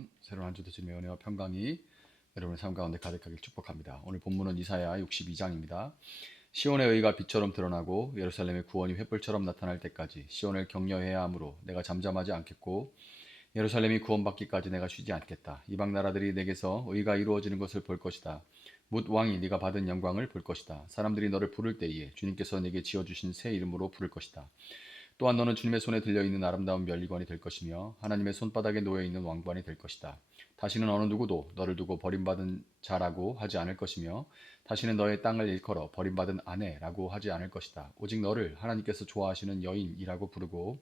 여러분, 새로운 한 주도 주님의 은혜와 평강이 여러분의 삶 가운데 가득하길 축복합니다. 오늘 본문은 이사야 62장입니다. 시온의 의가 빛처럼 드러나고 예루살렘의 구원이 횃불처럼 나타날 때까지 시온을 격려해야 하므로 내가 잠잠하지 않겠고 예루살렘이 구원받기까지 내가 쉬지 않겠다. 이방 나라들이 내게서 의가 이루어지는 것을 볼 것이다. 뭇 왕이 네가 받은 영광을 볼 것이다. 사람들이 너를 부를 때에 주님께서 네게 지어주신 새 이름으로 부를 것이다. 또한 너는 주님의 손에 들려있는 아름다운 면류관이 될 것이며 하나님의 손바닥에 놓여있는 왕관이 될 것이다. 다시는 어느 누구도 너를 두고 버림받은 자라고 하지 않을 것이며 다시는 너의 땅을 일컬어 버림받은 아내라고 하지 않을 것이다. 오직 너를 하나님께서 좋아하시는 여인이라고 부르고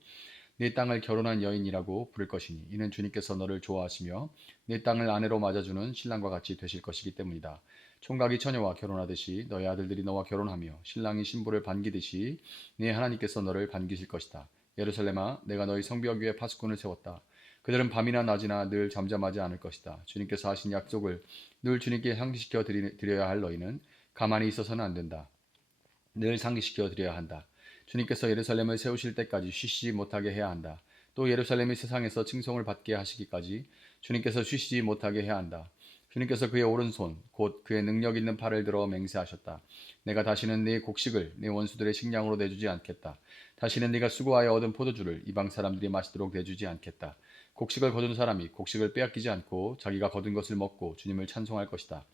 네 땅을 결혼한 여인이라고 부를 것이니 이는 주님께서 너를 좋아하시며 네 땅을 아내로 맞아주는 신랑과 같이 되실 것이기 때문이다. 총각이 처녀와 결혼하듯이 너희 아들들이 너와 결혼하며 신랑이 신부를 반기듯이 네 하나님께서 너를 반기실 것이다. 예루살렘아, 내가 너희 성벽 위에 파수꾼을 세웠다. 그들은 밤이나 낮이나 늘 잠잠하지 않을 것이다. 주님께서 하신 약속을 늘 주님께 상기시켜 드려야 할 너희는 가만히 있어서는 안 된다. 늘 상기시켜 드려야 한다. 주님께서 예루살렘을 세우실 때까지 쉬시지 못하게 해야 한다. 또 예루살렘이 세상에서 칭송을 받게 하시기까지 주님께서 쉬시지 못하게 해야 한다. 주님께서 그의 오른손 곧 그의 능력 있는 팔을 들어 맹세하셨다. 내가 다시는 네 곡식을 네 원수들의 식량으로 내주지 않겠다. 다시는 네가 수고하여 얻은 포도주를 이방 사람들이 마시도록 내주지 않겠다. 곡식을 거둔 사람이 곡식을 빼앗기지 않고 자기가 거둔 것을 먹고 주님을 찬송할 것이다.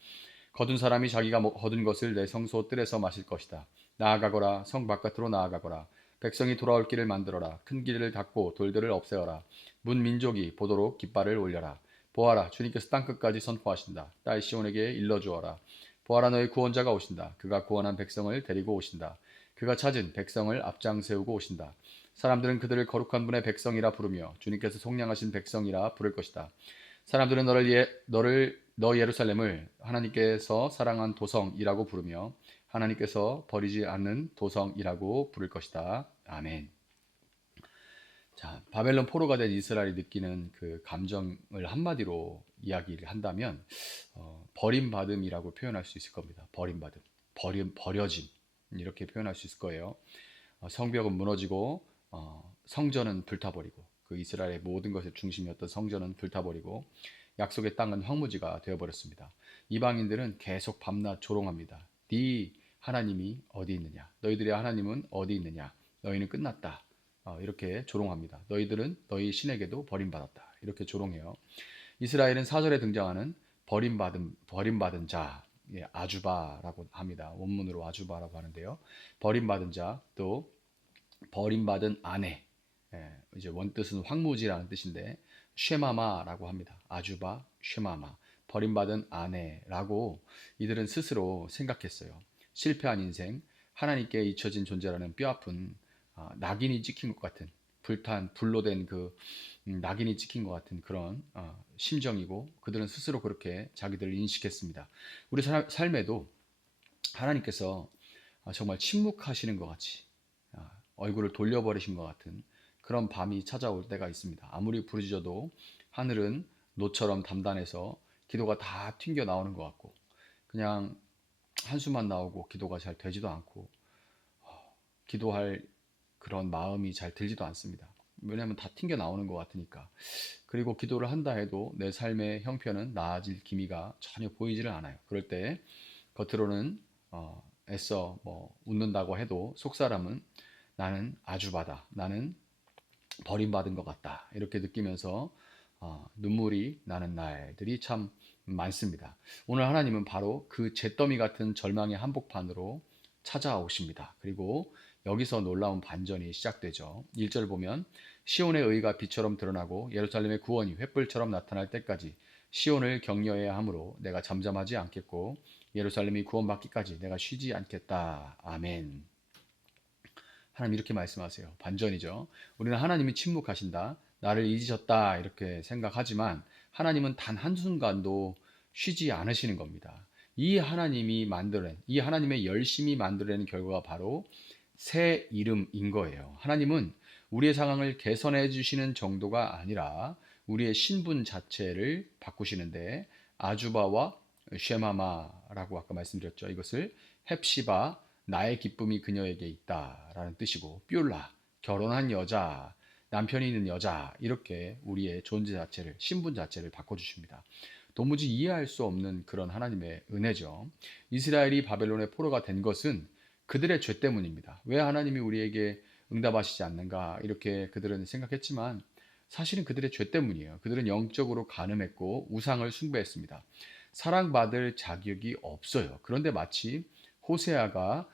거둔 사람이 자기가 거둔 것을 내 성소 뜰에서 마실 것이다. 나아가거라, 성 바깥으로 나아가거라. 백성이 돌아올 길을 만들어라. 큰 길을 닫고 돌들을 없애어라. 문 민족이 보도록 깃발을 올려라. 보아라, 주님께서 땅끝까지 선포하신다. 딸 시온에게 일러주어라. 보아라, 너의 구원자가 오신다. 그가 구원한 백성을 데리고 오신다. 그가 찾은 백성을 앞장 세우고 오신다. 사람들은 그들을 거룩한 분의 백성이라 부르며 주님께서 속량하신 백성이라 부를 것이다. 사람들은 너 예루살렘을 하나님께서 사랑한 도성이라고 부르며 하나님께서 버리지 않는 도성이라고 부를 것이다. 아멘. 자, 바벨론 포로가 된 이스라엘이 느끼는 그 감정을 한마디로 이야기를 한다면 버림받음이라고 표현할 수 있을 겁니다. 버림받음, 버려짐 이렇게 표현할 수 있을 거예요. 성벽은 무너지고 성전은 불타버리고 그 이스라엘의 모든 것의 중심이었던 성전은 불타버리고 약속의 땅은 황무지가 되어버렸습니다. 이방인들은 계속 밤낮 조롱합니다. 네 하나님이 어디 있느냐? 너희들의 하나님은 어디 있느냐? 너희는 끝났다. 이렇게 조롱합니다. 너희들은 너희 신에게도 버림받았다. 이렇게 조롱해요. 이스라엘은 사절에 등장하는 버림받은 자, 예, 아주바라고 합니다. 원문으로 아주바라고 하는데요. 버림받은 자, 또 버림받은 아내, 예, 이제 원뜻은 황무지라는 뜻인데 쉐마마라고 합니다. 아주바, 쉐마마, 버림받은 아내라고 이들은 스스로 생각했어요. 실패한 인생, 하나님께 잊혀진 존재라는 뼈아픈 낙인이 찍힌 것 같은 불로 된 그 낙인이 찍힌 것 같은 그런 심정이고 그들은 스스로 그렇게 자기들을 인식했습니다. 우리 삶에도 하나님께서 정말 침묵하시는 것 같이 얼굴을 돌려버리신 것 같은 그런 밤이 찾아올 때가 있습니다. 아무리 부르짖어도 하늘은 노처럼 담담해서 기도가 다 튕겨 나오는 것 같고 그냥 한숨만 나오고 기도가 잘 되지도 않고 기도할 그런 마음이 잘 들지도 않습니다. 왜냐하면 다 튕겨 나오는 것 같으니까. 그리고 기도를 한다 해도 내 삶의 형편은 나아질 기미가 전혀 보이지를 않아요. 그럴 때 겉으로는 애써 뭐 웃는다고 해도 속사람은 나는 아주바다, 나는 버림받은 것 같다 이렇게 느끼면서 눈물이 나는 날들이 참 많습니다. 오늘 하나님은 바로 그 잿더미 같은 절망의 한복판으로 찾아오십니다. 그리고 여기서 놀라운 반전이 시작되죠. 1절 보면 시온의 의가 빛처럼 드러나고 예루살렘의 구원이 횃불처럼 나타날 때까지 시온을 격려해야 하므로 내가 잠잠하지 않겠고 예루살렘이 구원받기까지 내가 쉬지 않겠다. 아멘. 하나님 이렇게 말씀하세요. 반전이죠. 우리는 하나님이 침묵하신다. 나를 잊으셨다. 이렇게 생각하지만 하나님은 단 한순간도 쉬지 않으시는 겁니다. 이 하나님의 열심히 만들어낸 결과가 바로 새 이름인 거예요. 하나님은 우리의 상황을 개선해 주시는 정도가 아니라 우리의 신분 자체를 바꾸시는데 아주바와 쉐마마라고 아까 말씀드렸죠. 이것을 헵시바 나의 기쁨이 그녀에게 있다라는 뜻이고 뷸라 결혼한 여자 남편이 있는 여자 이렇게 우리의 존재 자체를 신분 자체를 바꿔주십니다. 도무지 이해할 수 없는 그런 하나님의 은혜죠. 이스라엘이 바벨론의 포로가 된 것은 그들의 죄 때문입니다. 왜 하나님이 우리에게 응답하시지 않는가 이렇게 그들은 생각했지만 사실은 그들의 죄 때문이에요. 그들은 영적으로 간음했고 우상을 숭배했습니다. 사랑받을 자격이 없어요. 그런데 마치 호세아가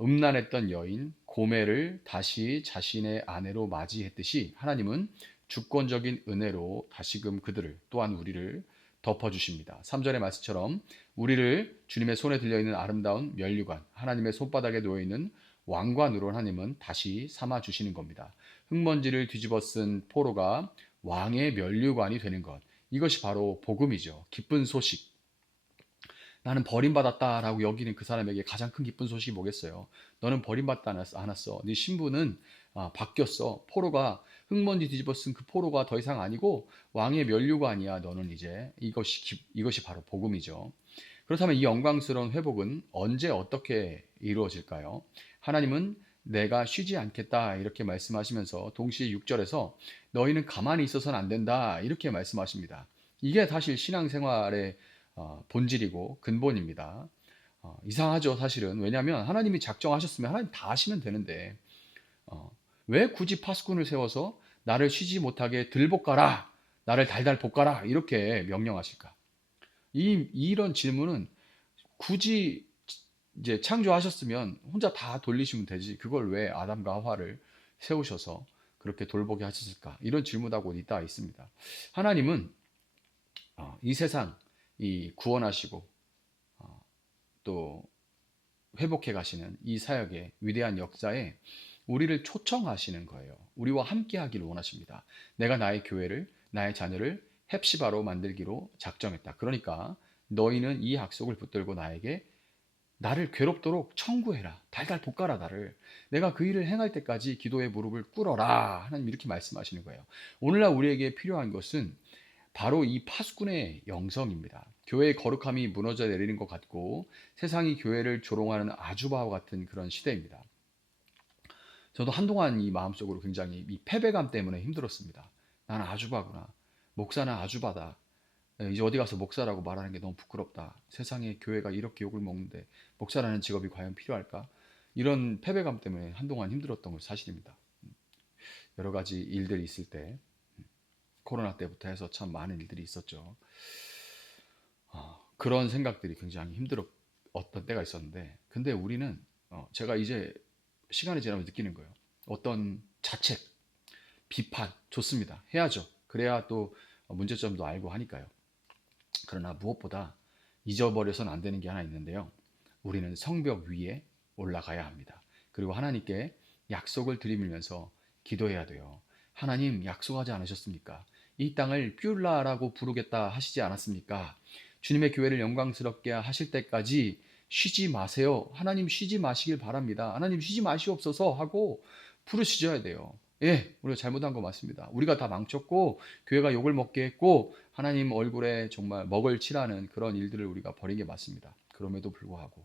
음란했던 여인 고멜을 다시 자신의 아내로 맞이했듯이 하나님은 주권적인 은혜로 다시금 그들을 또한 우리를 덮어주십니다. 3절의 말씀처럼 우리를 주님의 손에 들려있는 아름다운 면류관 하나님의 손바닥에 놓여있는 왕관으로 하나님은 다시 삼아주시는 겁니다. 흙먼지를 뒤집어 쓴 포로가 왕의 면류관이 되는 것, 이것이 바로 복음이죠. 기쁜 소식. 나는 버림받았다라고 여기는 그 사람에게 가장 큰 기쁜 소식이 뭐겠어요? 너는 버림받지 않았어. 네 신분은 바뀌었어. 포로가 흙먼지 뒤집어 쓴 그 포로가 더 이상 아니고 왕의 면류관이야. 너는 이제 이것이 바로 복음이죠. 그렇다면 이 영광스러운 회복은 언제 어떻게 이루어질까요? 하나님은 내가 쉬지 않겠다 이렇게 말씀하시면서 동시에 6절에서 너희는 가만히 있어서는 안 된다 이렇게 말씀하십니다. 이게 사실 신앙생활의 본질이고 근본입니다. 이상하죠 사실은. 왜냐하면 하나님이 작정하셨으면 하나님 다 하시면 되는데 어, 왜 굳이 파수꾼을 세워서 나를 쉬지 못하게 들볶아라 나를 달달 볶아라 이렇게 명령하실까? 이런 질문은 굳이 이제 창조하셨으면 혼자 다 돌리시면 되지. 그걸 왜 아담과 하와를 세우셔서 그렇게 돌보게 하셨을까? 이런 질문하고 있다 있습니다. 하나님은 이 세상 이 구원하시고 또 회복해 가시는 이 사역의 위대한 역사에 우리를 초청하시는 거예요. 우리와 함께 하기를 원하십니다. 내가 나의 교회를 나의 자녀를 헵시바로 만들기로 작정했다. 그러니까 너희는 이 약속을 붙들고 나를 괴롭도록 청구해라. 달달 볶아라 나를. 내가 그 일을 행할 때까지 기도의 무릎을 꿇어라. 하나님 이렇게 말씀하시는 거예요. 오늘날 우리에게 필요한 것은 바로 이 파수꾼의 영성입니다. 교회의 거룩함이 무너져 내리는 것 같고 세상이 교회를 조롱하는 아주바와 같은 그런 시대입니다. 저도 한동안 이 마음속으로 굉장히 이 패배감 때문에 힘들었습니다. 나는 아주바구나. 목사는 아주바다. 이제 어디 가서 목사라고 말하는 게 너무 부끄럽다. 세상에 교회가 이렇게 욕을 먹는데 목사라는 직업이 과연 필요할까? 이런 패배감 때문에 한동안 힘들었던 건 사실입니다. 여러 가지 일들이 있을 때 코로나 때부터 해서 참 많은 일들이 있었죠. 그런 생각들이 굉장히 힘들었던 때가 있었는데 근데 우리는 제가 이제 시간이 지나면 느끼는 거예요. 어떤 자책, 비판 좋습니다. 해야죠. 그래야 또 문제점도 알고 하니까요. 그러나 무엇보다 잊어버려서는 안 되는 게 하나 있는데요. 우리는 성벽 위에 올라가야 합니다. 그리고 하나님께 약속을 들이밀면서 기도해야 돼요. 하나님 약속하지 않으셨습니까? 이 땅을 뷸라라고 부르겠다 하시지 않았습니까? 주님의 교회를 영광스럽게 하실 때까지 쉬지 마세요. 하나님 쉬지 마시길 바랍니다. 하나님 쉬지 마시옵소서 하고 부르시셔야 돼요. 예, 우리가 잘못한 거 맞습니다. 우리가 다 망쳤고 교회가 욕을 먹게 했고 하나님 얼굴에 정말 먹을 칠하는 그런 일들을 우리가 벌인 게 맞습니다. 그럼에도 불구하고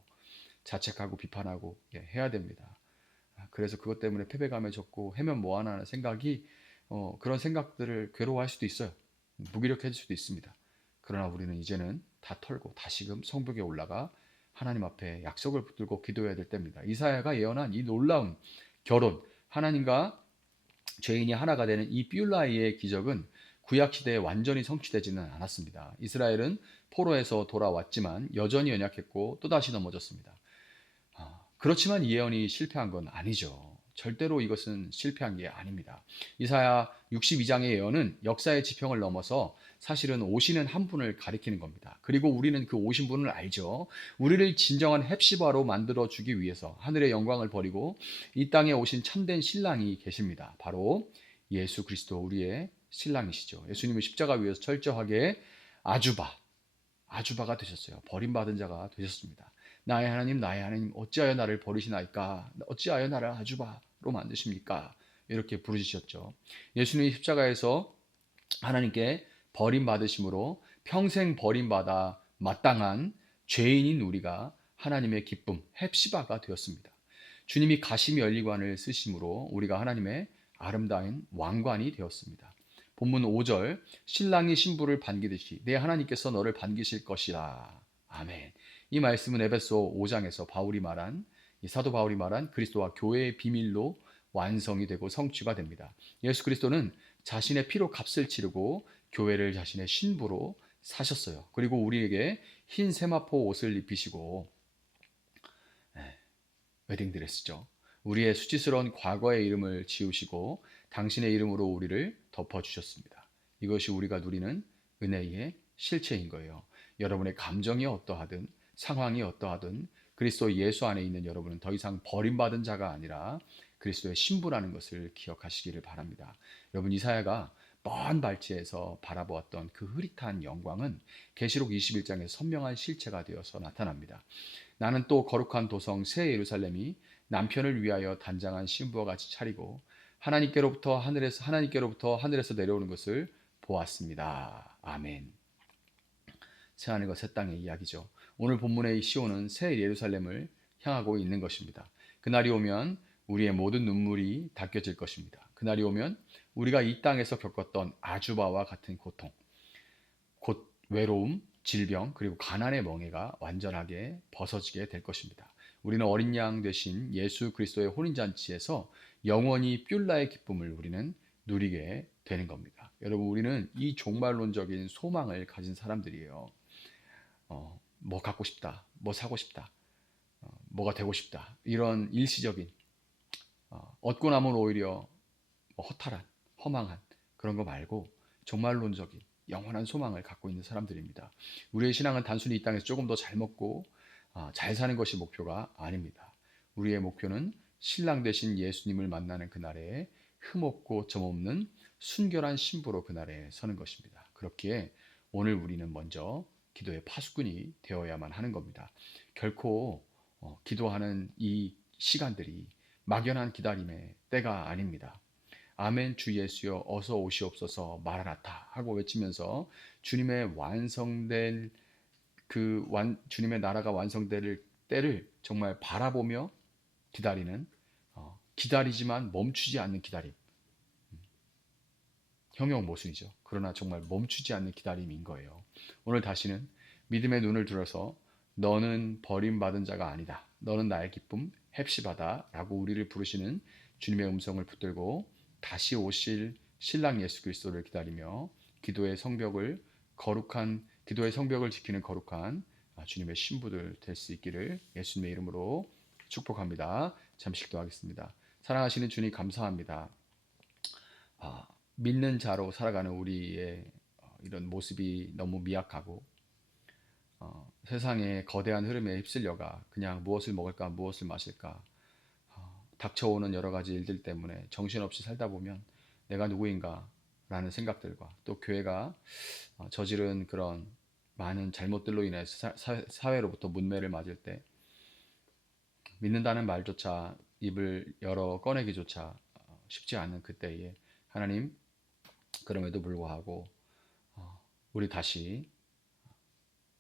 자책하고 비판하고 해야 됩니다. 그래서 그것 때문에 패배감에 젖고 해면 뭐하나 하는 생각이 그런 생각들을 괴로워할 수도 있어요. 무기력해질 수도 있습니다. 그러나 우리는 이제는 다 털고 다시금 성벽에 올라가 하나님 앞에 약속을 붙들고 기도해야 될 때입니다. 이사야가 예언한 이 놀라운 결혼, 하나님과 죄인이 하나가 되는 이 뷸라이의 기적은 구약 시대에 완전히 성취되지는 않았습니다. 이스라엘은 포로에서 돌아왔지만 여전히 연약했고 또다시 넘어졌습니다. 그렇지만 이 예언이 실패한 건 아니죠. 절대로 이것은 실패한 게 아닙니다. 이사야 62장의 예언은 역사의 지평을 넘어서 사실은 오시는 한 분을 가리키는 겁니다. 그리고 우리는 그 오신 분을 알죠. 우리를 진정한 헵시바로 만들어 주기 위해서 하늘의 영광을 버리고 이 땅에 오신 참된 신랑이 계십니다. 바로 예수 그리스도 우리의 신랑이시죠. 예수님은 십자가 위에서 철저하게 아주바가 되셨어요. 버림받은 자가 되셨습니다. 나의 하나님 어찌하여 나를 버리시나이까? 어찌하여 나를 아주바로 만드십니까? 이렇게 부르짖으셨죠. 예수님이 십자가에서 하나님께 버림받으심으로 평생 버림받아 마땅한 죄인인 우리가 하나님의 기쁨, 헵시바가 되었습니다. 주님이 가시미 열리관을 쓰심으로 우리가 하나님의 아름다운 왕관이 되었습니다. 본문 5절 신랑이 신부를 반기듯이 내 하나님께서 너를 반기실 것이라. 아멘. 이 말씀은 에베소 5장에서 사도 바울이 말한 그리스도와 교회의 비밀로 완성이 되고 성취가 됩니다. 예수 그리스도는 자신의 피로 값을 치르고 교회를 자신의 신부로 사셨어요. 그리고 우리에게 흰 세마포 옷을 입히시고 웨딩드레스죠. 우리의 수치스러운 과거의 이름을 지우시고 당신의 이름으로 우리를 덮어주셨습니다. 이것이 우리가 누리는 은혜의 실체인 거예요. 여러분의 감정이 어떠하든 상황이 어떠하든 그리스도 예수 안에 있는 여러분은 더 이상 버림받은 자가 아니라 그리스도의 신부라는 것을 기억하시기를 바랍니다. 여러분 이사야가 먼 발치에서 바라보았던 그 흐릿한 영광은 계시록 21장의 선명한 실체가 되어서 나타납니다. 나는 또 거룩한 도성 새 예루살렘이 남편을 위하여 단장한 신부와 같이 차리고 하나님께로부터 하늘에서 내려오는 것을 보았습니다. 아멘. 새 하늘과 새 땅의 이야기죠. 오늘 본문의 이 시온은 새 예루살렘을 향하고 있는 것입니다. 그날이 오면 우리의 모든 눈물이 닦여질 것입니다. 그날이 오면 우리가 이 땅에서 겪었던 아주바와 같은 고통, 곧 외로움, 질병, 그리고 가난의 멍에가 완전하게 벗어지게 될 것입니다. 우리는 어린 양 되신 예수 그리스도의 혼인잔치에서 영원히 뷸라의 기쁨을 우리는 누리게 되는 겁니다. 여러분, 우리는 이 종말론적인 소망을 가진 사람들이에요. 뭐 갖고 싶다, 뭐 사고 싶다, 뭐가 되고 싶다, 이런 일시적인, 얻고 나면 오히려 허탈한, 허망한 그런 거 말고 종말론적인 영원한 소망을 갖고 있는 사람들입니다. 우리의 신앙은 단순히 이 땅에서 조금 더 잘 먹고 잘 사는 것이 목표가 아닙니다. 우리의 목표는 신랑 되신 예수님을 만나는 그날에 흠없고 점없는 순결한 신부로 그날에 서는 것입니다. 그렇기에 오늘 우리는 먼저 기도의 파수꾼이 되어야만 하는 겁니다. 결코 기도하는 이 시간들이 막연한 기다림의 때가 아닙니다. 아멘 주 예수여 어서 오시옵소서 마라나타 하고 외치면서 주님의 주님의 나라가 완성될 때를 정말 바라보며 기다리는 기다리지만 멈추지 않는 기다림. 형용 모순이죠. 그러나 정말 멈추지 않는 기다림인 거예요. 오늘 다시는 믿음의 눈을 들어서 너는 버림받은 자가 아니다. 너는 나의 기쁨 헵시바다 라고 우리를 부르시는 주님의 음성을 붙들고 다시 오실 신랑 예수 그리스도를 기다리며 기도의 성벽을 지키는 거룩한 주님의 신부들 될 수 있기를 예수님의 이름으로 축복합니다. 잠시 기도하겠습니다. 사랑하시는 주님 감사합니다. 믿는 자로 살아가는 우리의 이런 모습이 너무 미약하고 세상의 거대한 흐름에 휩쓸려가 그냥 무엇을 먹을까 무엇을 마실까 닥쳐오는 여러 가지 일들 때문에 정신없이 살다 보면 내가 누구인가 라는 생각들과 또 교회가 저지른 그런 많은 잘못들로 인해서 사회로부터 문매를 맞을 때 믿는다는 말조차 입을 열어 꺼내기조차 쉽지 않은 그때에 하나님 그럼에도 불구하고 우리 다시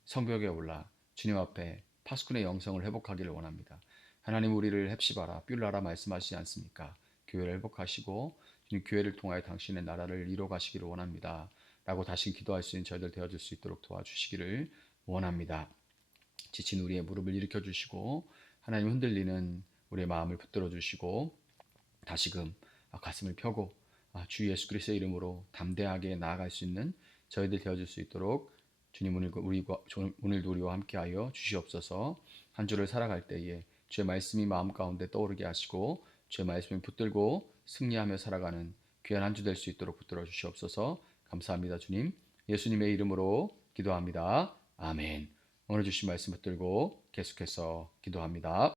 성벽에 올라 주님 앞에 파수꾼의 영성을 회복하기를 원합니다. 하나님 우리를 헵시바라 뷸라라 말씀하시지 않습니까? 교회를 회복하시고 주님 교회를 통하여 당신의 나라를 이뤄 가시기를 원합니다. 라고 다시 기도할 수 있는 저희들 되어줄 수 있도록 도와주시기를 원합니다. 지친 우리의 무릎을 일으켜 주시고 하나님 흔들리는 우리의 마음을 붙들어 주시고 다시금 가슴을 펴고 주 예수 그리스도의 이름으로 담대하게 나아갈 수 있는 저희들 되어줄 수 있도록 주님 오늘도 우리와 함께하여 주시옵소서. 한 주를 살아갈 때에 주의 말씀이 마음 가운데 떠오르게 하시고 주의 말씀을 붙들고 승리하며 살아가는 귀한 한 주 될 수 있도록 붙들어 주시옵소서. 감사합니다 주님. 예수님의 이름으로 기도합니다. 아멘. 오늘 주신 말씀 붙들고 계속해서 기도합니다.